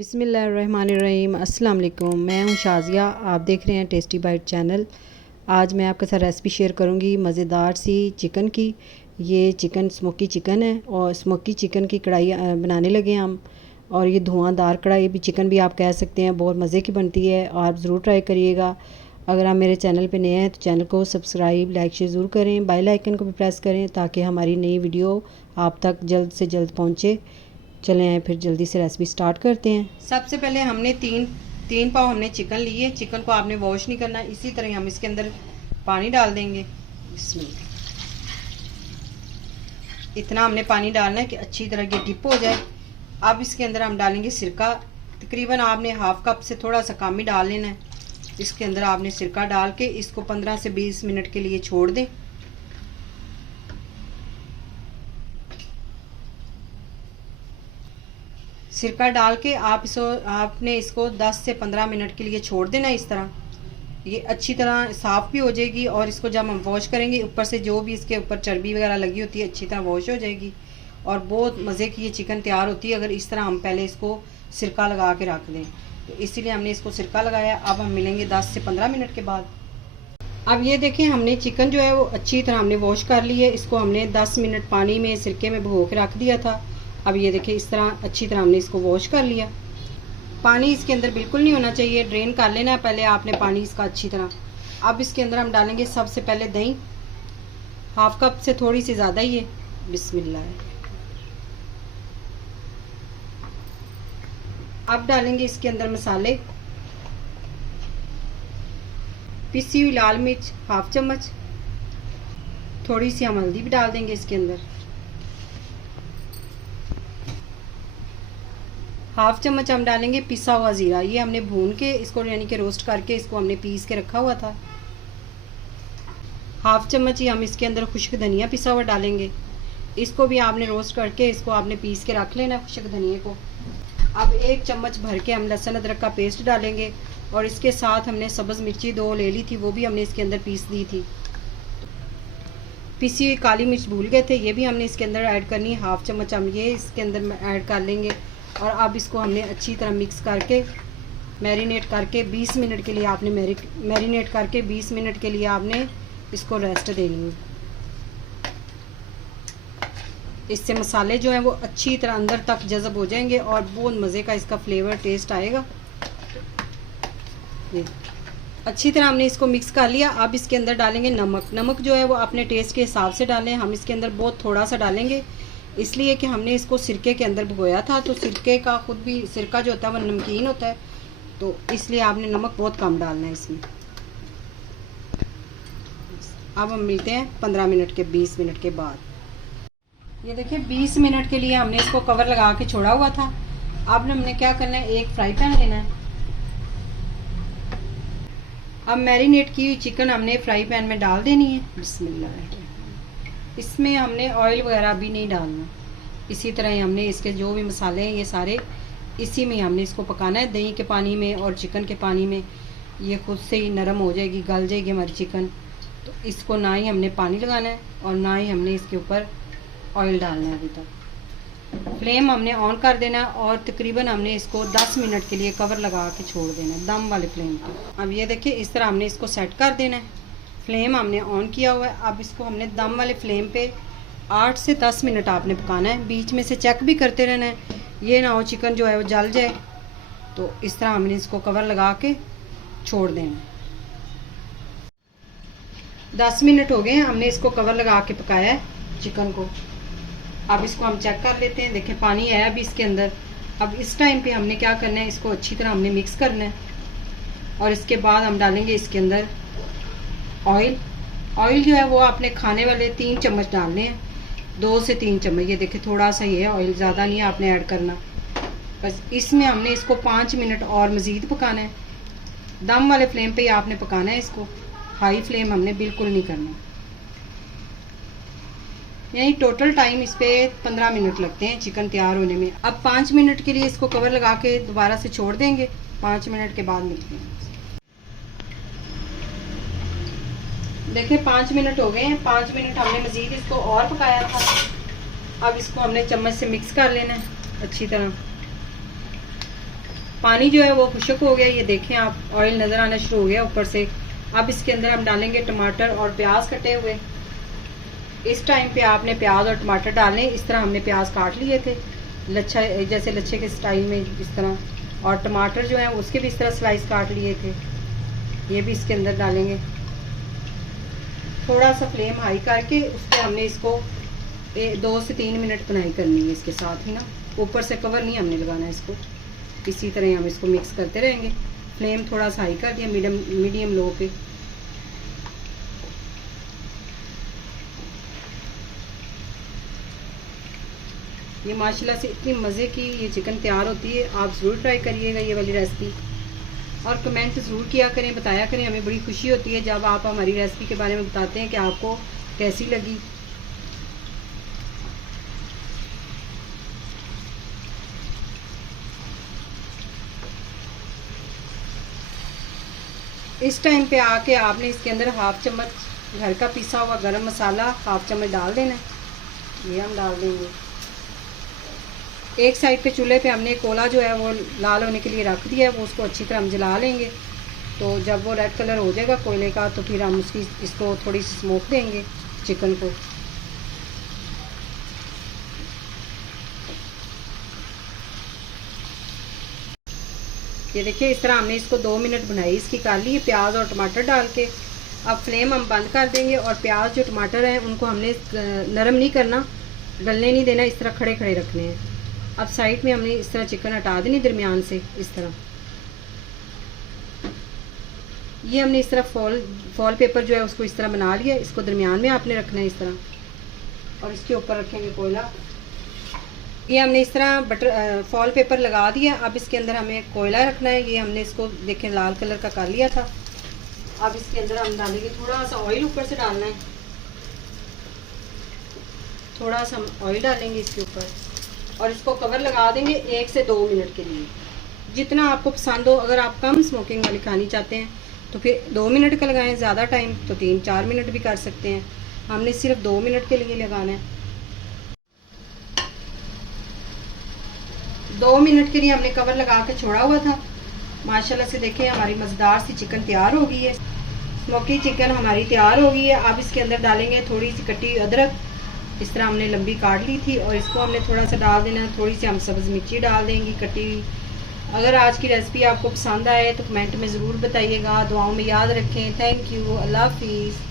बिस्मिल्लाहिर्रहमानिर्रहीम। अस्सलाम वालेकुम। मैं हूँ शाज़िया, आप देख रहे हैं टेस्टी बाइट चैनल। आज मैं आपके साथ रेसिपी शेयर करूँगी मज़ेदार सी चिकन की। ये चिकन स्मोकी चिकन है और स्मोकी चिकन की कढ़ाई बनाने लगे हम। और ये धुआंधार कढ़ाई भी चिकन भी आप कह सकते हैं, बहुत मज़े की बनती है। आप ज़रूर ट्राई करिएगा। अगर आप मेरे चैनल पे नए हैं तो चैनल को सब्सक्राइब लाइक शेयर ज़रूर करें, बेल आइकन को भी प्रेस करें ताकि हमारी नई वीडियो आप तक जल्द से जल्द पहुँचे। चलें आए फिर जल्दी से रेसिपी स्टार्ट करते हैं। सबसे पहले हमने तीन पाव हमने चिकन लिए। चिकन को आपने वॉश नहीं करना, इसी तरह हम इसके अंदर पानी डाल देंगे। इसमें इतना हमने पानी डालना है कि अच्छी तरह ये डिप हो जाए। अब इसके अंदर हम डालेंगे सिरका। तकरीबन आपने हाफ कप से थोड़ा सा कम ही डाल लेना है। इसके अंदर आपने सिरका डाल के इसको 15 से 20 मिनट के लिए छोड़ दें। सिरका डाल के आपने इसको 10 से 15 मिनट के लिए छोड़ देना। इस तरह ये अच्छी तरह साफ़ भी हो जाएगी और इसको जब हम वॉश करेंगे ऊपर से जो भी इसके ऊपर चर्बी वगैरह लगी होती है अच्छी तरह वॉश हो जाएगी और बहुत मज़े की ये चिकन तैयार होती है अगर इस तरह हम पहले इसको सिरका लगा के रख दें। तो इसीलिए हमने इसको सिरका लगाया। अब हम मिलेंगे 10 से 15 मिनट के बाद। अब ये देखें, हमने चिकन जो है वो अच्छी तरह हमने वॉश कर ली है। इसको हमने 10 मिनट पानी में सिरके में भिगो के रख दिया था। अब ये देखिए इस तरह अच्छी तरह हमने इसको वॉश कर लिया। पानी इसके अंदर बिल्कुल नहीं होना चाहिए, ड्रेन कर लेना है पहले आपने पानी इसका अच्छी तरह। अब इसके अंदर हम डालेंगे सबसे पहले दही, हाफ कप से थोड़ी सी ज़्यादा ही है। बिस्मिल्लाह। अब डालेंगे इसके अंदर मसाले। पिसी हुई लाल मिर्च हाफ चम्मच, थोड़ी सी हम हल्दी भी डाल देंगे इसके अंदर। हाफ चम्मच हम डालेंगे पिसा हुआ ज़ीरा। ये हमने भून के इसको यानी कि रोस्ट करके इसको हमने पीस के रखा हुआ था। हाफ चम्मच ही हम इसके अंदर खुश्क धनिया पिसा हुआ डालेंगे। इसको भी आपने रोस्ट करके इसको आपने पीस के रख लेना खुश्क धनिया को। अब 1 चम्मच भर के हम लहसुन अदरक का पेस्ट डालेंगे और इसके साथ हमने सब्ज़ मिर्ची 2 ले ली थी, वो भी हमने इसके अंदर पीस दी थी। पिसी हुई काली मिर्च भूल गए थे, ये भी हमने इसके अंदर ऐड करनी है। हाफ चम्मच हम ये इसके अंदर ऐड कर लेंगे और अब इसको हमने अच्छी तरह मिक्स करके मैरिनेट करके 20 मिनट के लिए आपने मैरिनेट करके 20 मिनट के लिए आपने इसको रेस्ट देनी है। इससे मसाले जो हैं वो अच्छी तरह अंदर तक जज़ब हो जाएंगे और बहुत मज़े का इसका फ्लेवर टेस्ट आएगा। अच्छी तरह हमने इसको मिक्स कर लिया। अब इसके अंदर डालेंगे नमक। नमक जो है वो अपने टेस्ट के हिसाब से डालें। हम इसके अंदर बहुत थोड़ा सा डालेंगे इसलिए कि हमने इसको सिरके के अंदर भिगोया था, तो सिरके का खुद भी सिरका जो होता है वो नमकीन होता है, तो इसलिए आपने नमक बहुत कम डालना है इसमें। अब हम मिलते हैं 15 मिनट के 20 मिनट के बाद। ये देखिए 20 मिनट के लिए हमने इसको कवर लगा के छोड़ा हुआ था। अब हमने क्या करना है, एक फ्राई पैन लेना है। अब मैरिनेट की हुई चिकन हमने फ्राई पैन में डाल देनी है। बिस्मिल्लाह। इसमें हमने ऑयल वगैरह भी नहीं डालना, इसी तरह ही हमने इसके जो भी मसाले हैं ये सारे इसी में हमने इसको पकाना है। दही के पानी में और चिकन के पानी में ये खुद से ही नरम हो जाएगी, गल जाएगी हमारी चिकन। तो इसको ना ही हमने पानी लगाना है और ना ही हमने इसके ऊपर ऑयल डालना है। अभी तक फ्लेम हमने ऑन कर देना है और तकरीबन हमने इसको 10 मिनट के लिए कवर लगा के छोड़ देना है दम वाले फ्लेम पर। अब ये देखिए इस तरह हमने इसको सेट कर देना है। फ्लेम हमने ऑन किया हुआ है। अब इसको हमने दम वाले फ्लेम पे 8 से 10 मिनट आपने पकाना है। बीच में से चेक भी करते रहना है, ये ना हो चिकन जो है वो जल जाए। तो इस तरह हमने इसको कवर लगा के छोड़ देना है। 10 मिनट हो गए हैं, हमने इसको कवर लगा के पकाया है चिकन को। अब इसको हम चेक कर लेते हैं। देखें पानी है अभी इसके अंदर। अब इस टाइम पे हमने क्या करना है, इसको अच्छी तरह हमने मिक्स करना है और इसके बाद हम डालेंगे इसके अंदर ऑयल। ऑयल जो है वो आपने खाने वाले 3 चम्मच डालने हैं, 2 से 3 चम्मच। ये देखिए थोड़ा सा ये ऑयल, ज़्यादा नहीं है आपने ऐड करना। बस इसमें हमने इसको 5 मिनट और मज़ीद पकाना है। दम वाले फ्लेम पे ही आपने पकाना है इसको, हाई फ्लेम हमने बिल्कुल नहीं करना। यानी टोटल टाइम इस पे 15 मिनट लगते हैं चिकन तैयार होने में। अब 5 मिनट के लिए इसको कवर लगा के दोबारा से छोड़ देंगे। 5 मिनट के बाद मिलते हैं। देखिए 5 मिनट हो गए हैं। 5 मिनट हमने मज़ीद इसको और पकाया था। अब इसको हमने चम्मच से मिक्स कर लेना है अच्छी तरह। पानी जो है वो खुश्क हो गया, ये देखें आप, ऑयल नज़र आना शुरू हो गया ऊपर से। अब इसके अंदर हम डालेंगे टमाटर और प्याज कटे हुए। इस टाइम पे आपने प्याज और टमाटर डालने, इस तरह हमने प्याज काट लिए थे लच्छा, जैसे लच्छे के स्टाइल में इस तरह, और टमाटर जो है उसके भी इस तरह स्लाइस काट लिए थे, ये भी इसके अंदर डालेंगे। थोड़ा सा फ्लेम हाई करके उस पर हमने इसको 2 से 3 मिनट बनाई करनी है इसके साथ ही ना, ऊपर से कवर नहीं हमने लगाना है इसको। इसी तरह हम इसको मिक्स करते रहेंगे। फ्लेम थोड़ा सा हाई कर दिया, मीडियम लो पे। ये माशाल्लाह से इतनी मज़े की ये चिकन तैयार होती है, आप ज़रूर ट्राई करिएगा ये वाली रेसिपी, और कमेंट ज़रूर किया करें, बताया करें। हमें बड़ी खुशी होती है जब आप हमारी रेसिपी के बारे में बताते हैं कि आपको कैसी लगी। इस टाइम पे आके आपने इसके अंदर 1/2 चम्मच घर का पिसा हुआ गरम मसाला 1/2 चम्मच डाल देना है, ये हम डाल देंगे। एक साइड पे चूल्हे पे हमने कोला जो है वो लाल होने के लिए रख दिया है, वो उसको अच्छी तरह हम जला लेंगे। तो जब वो रेड कलर हो जाएगा कोयले का, तो फिर हम इसको थोड़ी सी स्मोक देंगे चिकन को। ये देखिए इस तरह हमने इसको 2 मिनट बनाई इसकी कर ली प्याज और टमाटर डाल के। अब फ्लेम हम बंद कर देंगे, और प्याज जो टमाटर है उनको हमने नरम नहीं करना, गलने नहीं देना, इस तरह खड़े खड़े रखने हैं। अब साइड में हमने इस तरह चिकन हटा देनी दरमियान से इस तरह। ये हमने इस तरह फॉल पेपर जो है उसको इस तरह बना लिया, इसको दरमियान में आपने रखना है इस तरह, और इसके ऊपर रखेंगे कोयला। ये हमने इस तरह फॉल पेपर लगा दिया। अब इसके अंदर हमें कोयला रखना है, ये हमने इसको देखें लाल कलर का कर लिया था। अब इसके अंदर हम डालेंगे थोड़ा सा ऑयल, ऊपर से डालना है, थोड़ा सा ऑयल डालेंगे इसके ऊपर, और इसको कवर लगा देंगे 1 से 2 मिनट के लिए, जितना आपको पसंद हो। अगर आप कम स्मोकिंग वाली खानी चाहते हैं तो फिर 2 मिनट का लगाएं, ज़्यादा टाइम तो 3-4 मिनट भी कर सकते हैं। हमने सिर्फ 2 मिनट के लिए लगाना है। 2 मिनट के लिए हमने कवर लगा के छोड़ा हुआ था। माशाल्लाह से देखें हमारी मज़ेदार सी चिकन तैयार हो गई है, स्मोकी चिकन हमारी तैयार हो गई है। अब इसके अंदर डालेंगे थोड़ी सी कटी अदरक, इस तरह हमने लंबी काट ली थी, और इसको हमने थोड़ा सा डाल देना है। थोड़ी सी हम सब्ज़ मिर्ची डाल देंगी कटी हुई। अगर आज की रेसिपी आपको पसंद आए तो कमेंट में ज़रूर बताइएगा। दुआओं में याद रखें। Thank you. अल्लाह हाफिज़।